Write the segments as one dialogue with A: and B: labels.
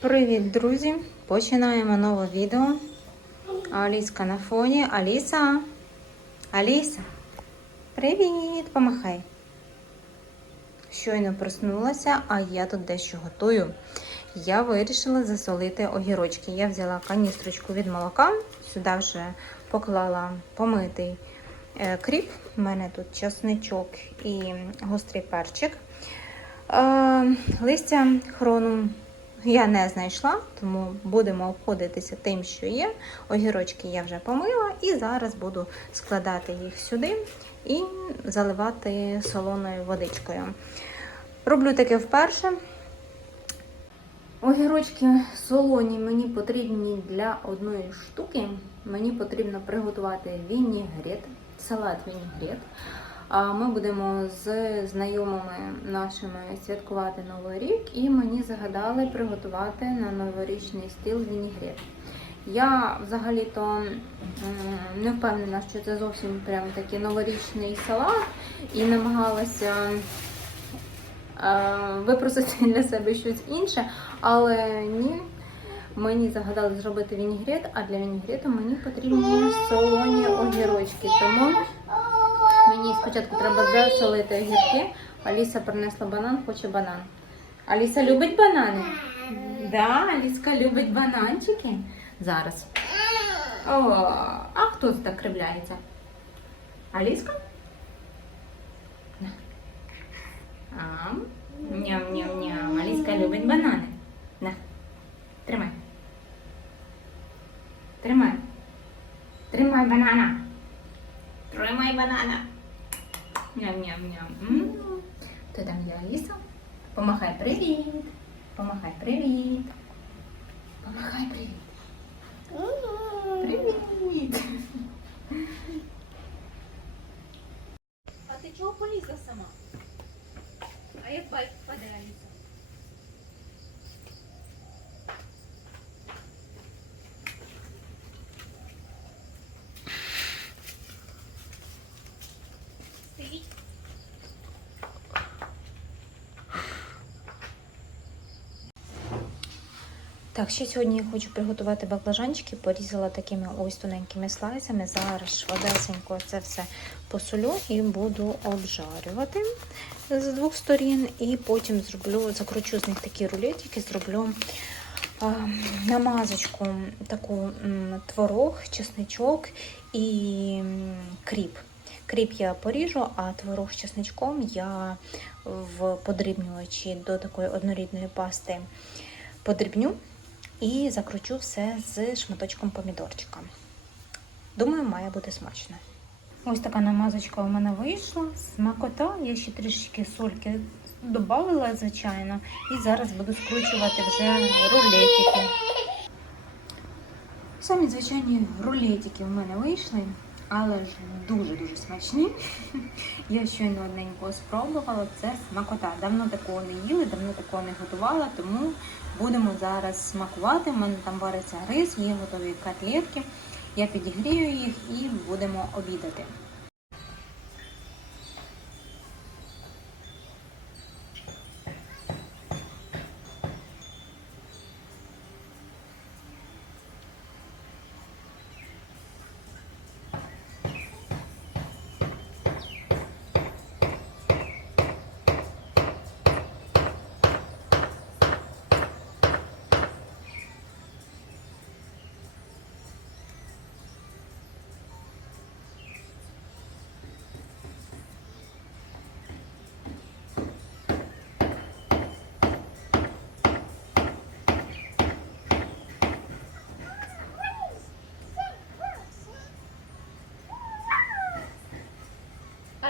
A: Привіт, друзі! Починаємо нове відео. Аліска на фоні. Аліса. Аліса. Привіт! Помахай. Щойно проснулася, а я тут дещо готую. Я вирішила засолити огірочки. Я взяла каністрочку від молока, сюди вже поклала помитий е, кріп. У мене тут чесничок і гострий перчик. Е, листя хрону я не знайшла, тому будемо обходитися тим, що є. Огірочки я вже помила і зараз буду складати їх сюди і заливати солоною водичкою. Роблю таке вперше. Огірочки солоні мені потрібні для одної штуки. Мені потрібно приготувати вінігрет, салат вінігрет. А Ми будемо з знайомими нашими святкувати Новий рік, і мені загадали приготувати на новорічний стіл вінігрет. Я взагалі-то не впевнена, що це зовсім прям такий новорічний салат, і намагалася е, випросити для себе щось інше, але ні. Мені загадали зробити вінігрет, а для вінігрету мені потрібні солоні огірочки. Тому Мені спочатку треба засолити огірки. Аліса принесла банан, хоче банан. Аліса любить банани? Да, Аліска любить бананчики. Зараз. О, а хто так кривляється? Аліска? Ам. Ням-ням-ням. Аліска любить банани. На. Тримай. Тримай. Тримай банана. Тримай банана. Ням-ням-ням. Кто там я Аліса? Помахай привіт. Помахай привіт. Помахай привіт. Привіт.
B: А ти чого полізла сама? А як байк впаде, Аліса? Стоїть.
A: Так, ще сьогодні я хочу приготувати баклажанчики. Порізала такими ось тоненькими слайсами. Зараз швидесенько це все посолю і буду обжарювати з двох сторін. І потім зроблю, закручу з них такі рулетики, зроблю а, намазочку, таку творог, чесничок і кріп. Кріп я поріжу, а творог з чесничком я в подрібнювачі до такої однорідної пасти подрібню і закручу все з шматочком помідорчика. Думаю, має бути смачно. Ось така намазочка у мене вийшла. Смакота. Я ще трішки сольки додала, звичайно, і зараз буду скручувати вже рулетики. Самі звичайні рулетики в мене вийшли, але ж дуже-дуже смачні. Я щойно одненько спробувала. Це смакота. Давно такого не їли, давно такого не готувала, тому будемо зараз смакувати. У мене там вариться рис, є готові котлетки. Я підігрію їх і будемо обідати.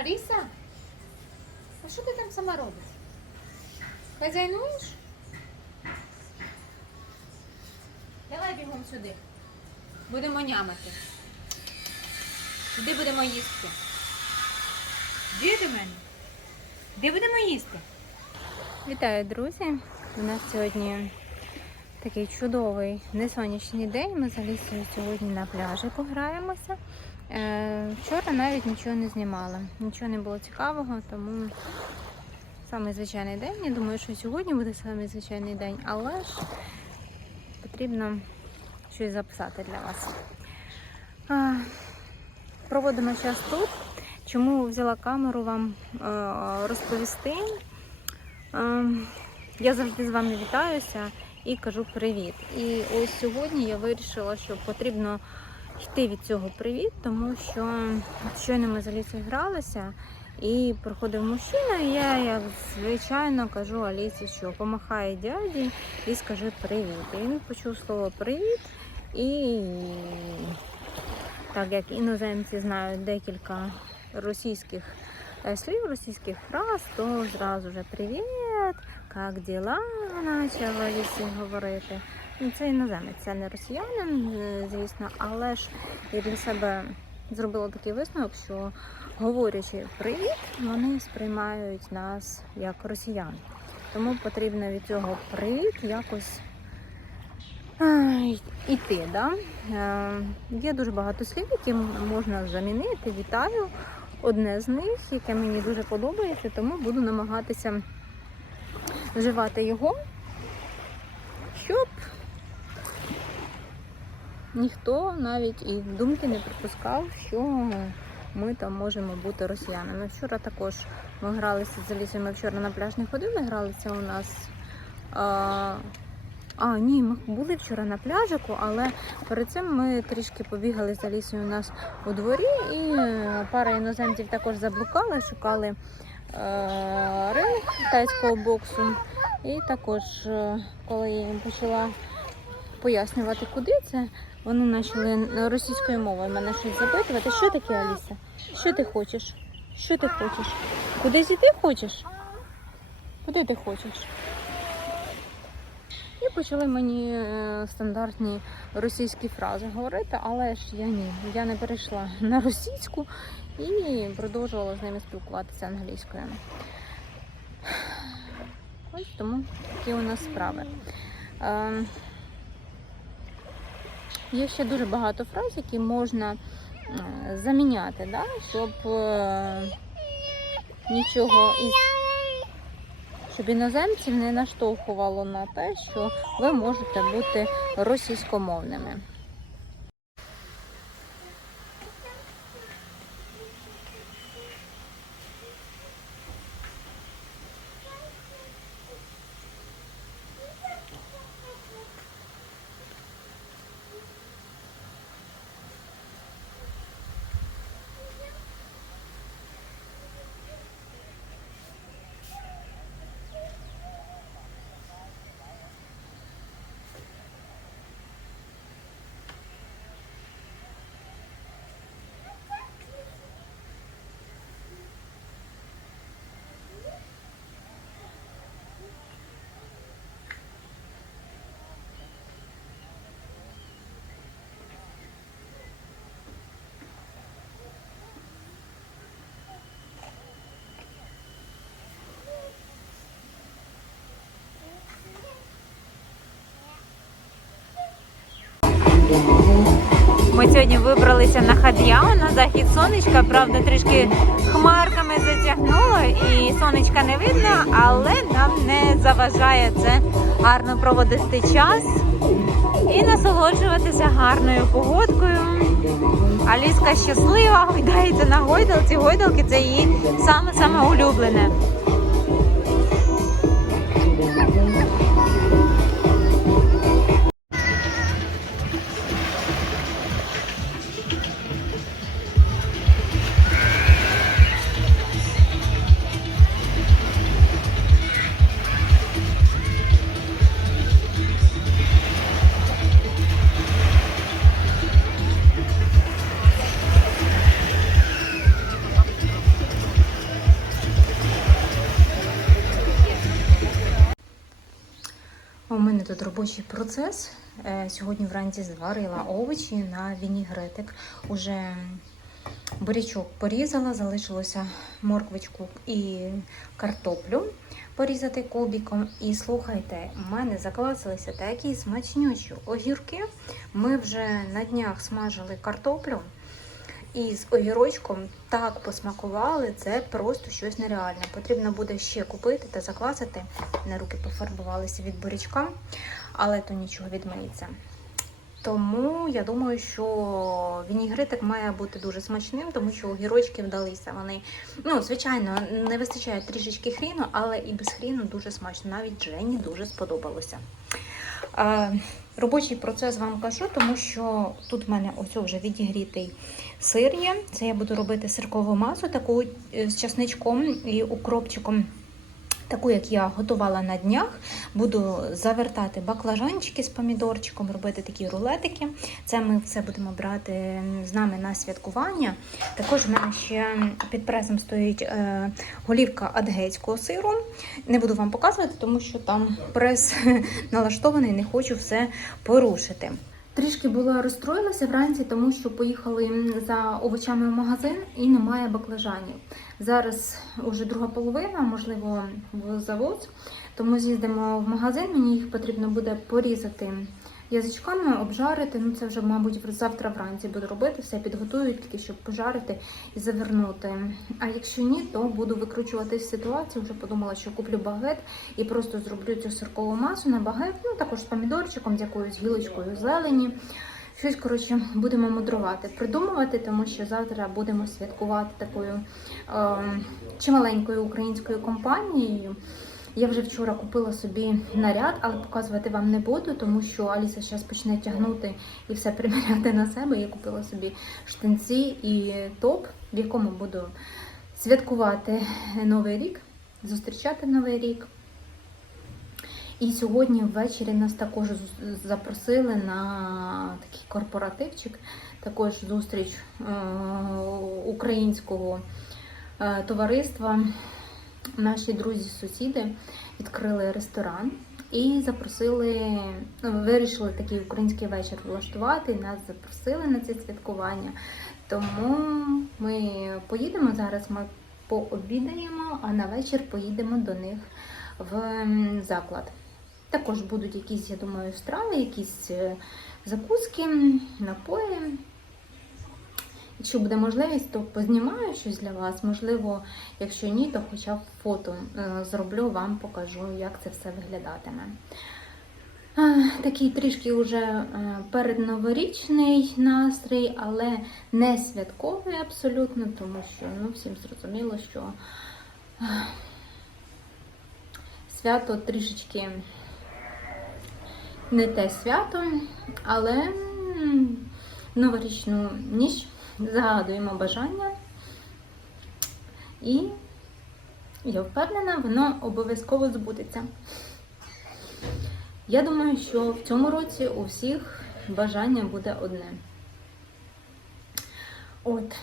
B: Аліса? А що ти там сама робиш? Хазяйнуєш? Давай бігом сюди. Будемо нямати. Де будемо їсти? Де до мене? Де будемо їсти?
A: Вітаю, друзі! У нас сьогодні такий чудовий несонячний день. Ми з Алісою сьогодні на пляжі пограємося. Е, Вчора навіть нічого не знімала, нічого не було цікавого, тому Самий звичайний день. Я думаю, що сьогодні буде самий звичайний день, але ж потрібно щось записати для вас. Проводимо час тут. Чому взяла камеру вам е, розповісти? Е, я завжди з вами вітаюся і кажу привіт. І ось сьогодні я вирішила, що потрібно йти від цього привіт, тому що щойно ми з Алісою гралися і проходив мужчина, і я, як звичайно, кажу Алісі, що помахай дяді і скажи привіт. І він почув слово привіт і так як іноземці знають декілька російських е, слів, російських фраз, то зразу вже привіт, як діла, почав Алісі говорити. Ну, Це іноземець, це не росіянин, е, звісно, але ж я для себе зробила такий висновок, що говорячи привіт, вони сприймають нас як росіян. Тому потрібно від цього привіт якось іти. Да? Е, є дуже багато слів, які можна замінити. Вітаю. Одне з них, яке мені дуже подобається, тому буду намагатися вживати його, щоб ніхто навіть і думки не припускав, що ми там можемо бути росіянами. Вчора також ми гралися з Алісою, ми вчора на пляж не ходили, гралися у нас. А, а, ні, ми були вчора на пляжику, але перед цим ми трішки побігали з Алісою у нас у дворі, і пара іноземців також заблукали, шукали е, ринг тайського боксу. І також, е, коли я їм почала пояснювати, куди це, вони почали російською мовою мене щось запитувати. Що таке, Аліса? Що ти хочеш? Що ти хочеш? Кудись іти хочеш? Куди ти хочеш? І почали мені е, стандартні російські фрази говорити, але ж я ні. Я не перейшла на російську і продовжувала з ними спілкуватися англійською. Ось тому такі у нас справи. Є ще дуже багато фраз, які можна е, заміняти, да? щоб е, нічого із щоб іноземців не наштовхувало на те, що ви можете бути російськомовними. Ми сьогодні вибралися на Хад'яо, на захід сонечка. Правда, трішки хмарками затягнуло і сонечка не видно, але нам не заважає це гарно проводити час і насолоджуватися гарною погодкою. Аліска щаслива, гойдається на гойдалці. Гойдалки це її саме-саме улюблене. Тут робочий процес. Е, Сьогодні вранці зварила овочі на вінігретик. Уже бурячок порізала, залишилося морквочку і картоплю порізати кубиком. І слухайте, в мене закласилися такі смачнючі огірки. Ми вже на днях смажили картоплю. І з огірочком так посмакували, це просто щось нереальне. Потрібно буде ще купити та заквасити. На руки пофарбувалися від бурячка, але то нічого відмиється. Тому я думаю, що вінігритик має бути дуже смачним, тому що огірочки вдалися. Вони, ну, звичайно, не вистачає трішечки хріну, але і без хріну дуже смачно. Навіть Жені дуже сподобалося. Робочий процес вам кажу, тому що тут в мене ось вже відігрітий сир є. Це я буду робити сиркову масу, таку е, з часничком і укропчиком. Таку, як я готувала на днях, буду завертати баклажанчики з помідорчиком, робити такі рулетики. Це ми все будемо брати з нами на святкування. Також в мене ще під пресом стоїть е, голівка адгейського сиру. Не буду вам показувати, тому що там прес налаштований, не хочу все порушити. Трішки була розстроїлася вранці, тому що поїхали за овочами в магазин і немає баклажанів. Зараз уже друга половина, можливо, в завод, Тому з'їздимо в магазин. Мені їх потрібно буде порізати язичками, обжарити. Ну це вже, мабуть, завтра вранці буду робити. Все підготую, тільки щоб пожарити і завернути. А якщо ні, то буду викручуватись з ситуації. Вже подумала, що куплю багет і просто зроблю цю сиркову масу на багет. Ну також з помідорчиком, з якоюсь гілочкою зелені. Щось, коротше, будемо мудрувати, придумувати, тому що завтра будемо святкувати такою е, чималенькою українською компанією. Я вже вчора купила собі наряд, але показувати вам не буду, тому що Аліса зараз почне тягнути і все приміряти на себе. Я купила собі штанці і топ, в якому буду святкувати Новий рік, зустрічати Новий рік. І сьогодні ввечері нас також запросили на такий корпоративчик, також зустріч е, українського е, товариства. Наші друзі-сусіди відкрили ресторан і запросили, ну, вирішили такий український вечір влаштувати. Нас запросили на це святкування. Тому ми поїдемо зараз. Ми пообідаємо, а на вечір поїдемо до них в заклад. Також будуть якісь, я думаю, страви, якісь е, закуски, напої. Якщо буде можливість, то познімаю щось для вас. Можливо, якщо ні, то хоча б фото е, зроблю, вам покажу, як це все виглядатиме. Такий трішки вже е, передноворічний настрій, але не святковий абсолютно, тому що ну, всім зрозуміло, що е, свято трішечки не те свято, але новорічну ніч загадуємо бажання. І я впевнена, воно обов'язково збудеться. Я думаю, що в цьому році у всіх бажання буде одне. От.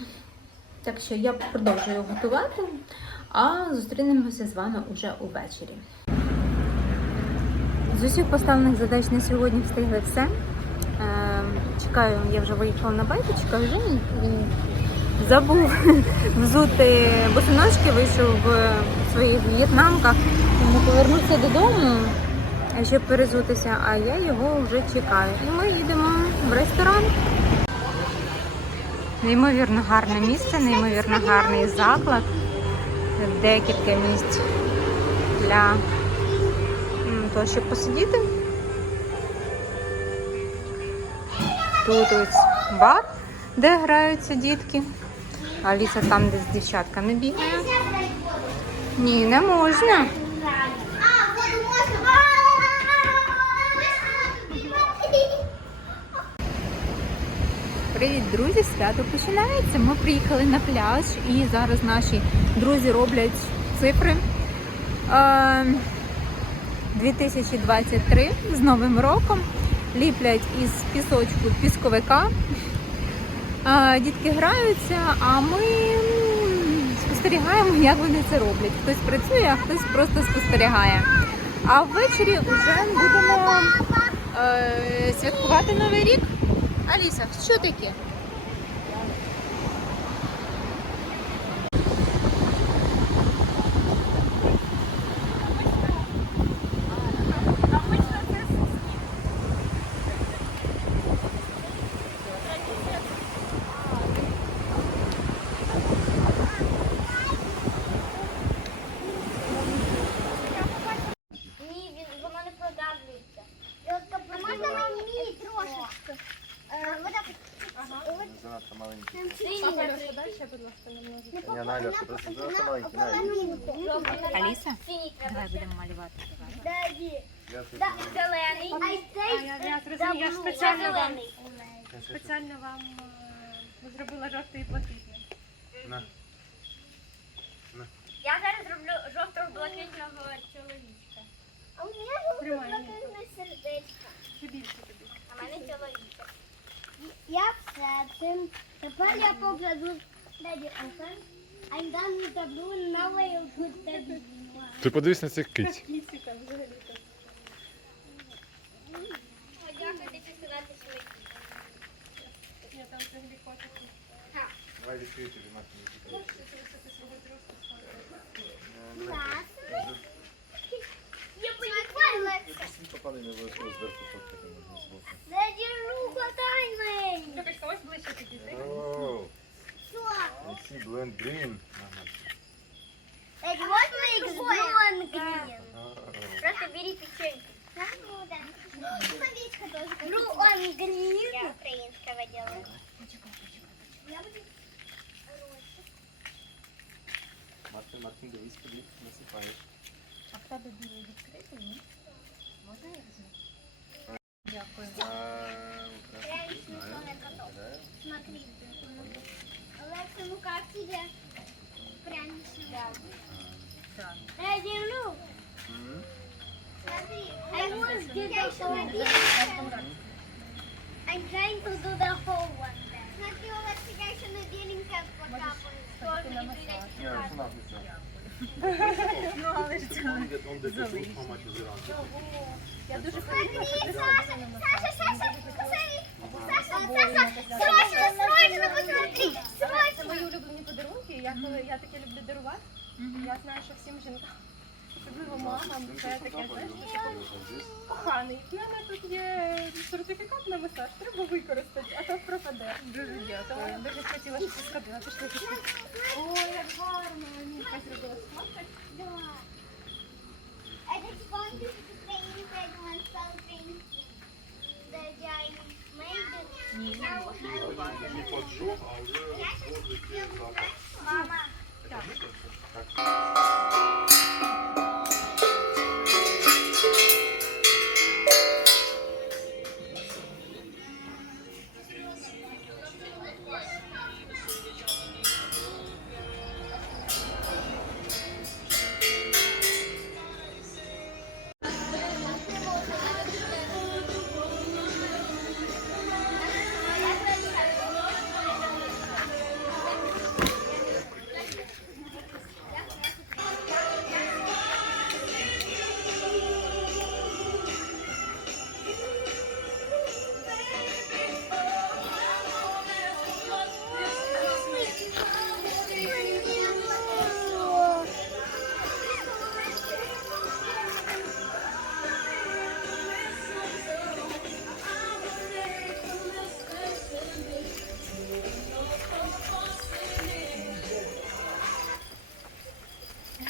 A: Так що я продовжую готувати, а зустрінемося з вами уже увечері. З усіх поставлених задач на сьогодні встигли все. Чекаю, я вже виїхала на байточка, вже він забув взути босоножки, вийшов в своїх в'єтнамках, тому повернувся додому, щоб перезутися, а я його вже чекаю. І ми їдемо в ресторан. Неймовірно гарне місце, неймовірно гарний заклад. Декілька місць для того, щоб посидіти. Тут ось бар, де граються дітки. Аліса там, де з дівчатками бігає. Ні, не можна. Привіт, друзі! Свято починається. Ми приїхали на пляж і зараз наші друзі роблять цифри. Е, 2023 з Новим роком. Ліплять із пісочку пісковика. Дітки граються, а ми спостерігаємо, як вони це роблять. Хтось працює, а хтось просто спостерігає. А ввечері вже будемо е, святкувати Новий рік. Аліса, що таке?
B: Папа, будь ласка.
C: Не
D: Ні, Наля, що просто занадто маленький. Наля.
A: Аліса, давай будемо малювати.
D: Я
C: Да, зелений.
B: Я, я зрозуміла, я ж спеціально вам,
C: зелений.
B: спеціально вам е, зробила жовтий і блакитний.
D: На.
C: Я зараз роблю жовтого блакитного чоловічка. А у мене
B: Тримай,
C: блакитне сердечко.
B: Чи більше тобі?
C: А в мене чоловічок. Я все цим. Тепер я покладу Даді Окан. А дам зроблю новий good тобі.
E: Ти подивись на цих киць.
B: Кіцика взагалі.
C: Дякую, ти сказати, що ми
B: Я там взагалі котики.
D: Давай відкрити
B: зросту.
C: класно. Я поїхала.
D: Всі попали не обов'язково зверху фоткати можна з боку.
C: Даді руку тайми.
B: Чекай, ось ближче підійти.
D: Оу,
C: Що?
D: I see blend green.
C: Даді, what makes blue and green?
D: Оу.
C: Просто бери печеньки. Blue on green. Я украинского делаю. Я буду...
D: Мартин, Мартин, дивись, куди насипаєш.
A: А в тебе білий відкритий, ні? Можна я візьму? Дякую.
D: А,
C: Алекса, ну как тебе? Пряничный.
A: Так.
C: Дади, ну.
D: М?
C: Смотри. I was did the whole I'm trying to do the whole one then. Смотри, у вас я еще на беленькое покапаю. Тоже не
D: Ні, це нам не це.
A: Ну, але ж це
B: Я дуже
C: Смотри,
B: хотіла,
C: Саша, Саша, Саша, посмотри. Саша, Саша, срочно, срочно посмотри.
B: Це мої улюблені подарунки. Я коли я таке люблю дарувати, я знаю, що всім жінкам, особливо мамам, це таке знаєш, коханий. В мене тут є сертифікат на масаж, треба використати, а то пропаде.
A: Дуже дякую.
B: Дуже хотіла, щоб ти пішли. Ой, як гарно. Мішка зробила сфоткати.
C: Украинская демонстрация. Да,
F: pas du jour.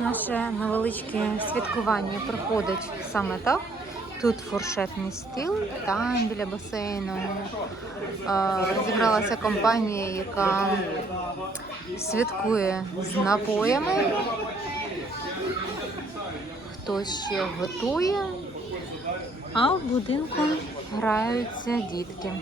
A: Наше невеличке святкування проходить саме так. Тут фуршетний стіл, там біля басейну е, зібралася компанія, яка святкує з напоями. Хтось ще готує, а в будинку граються дітки.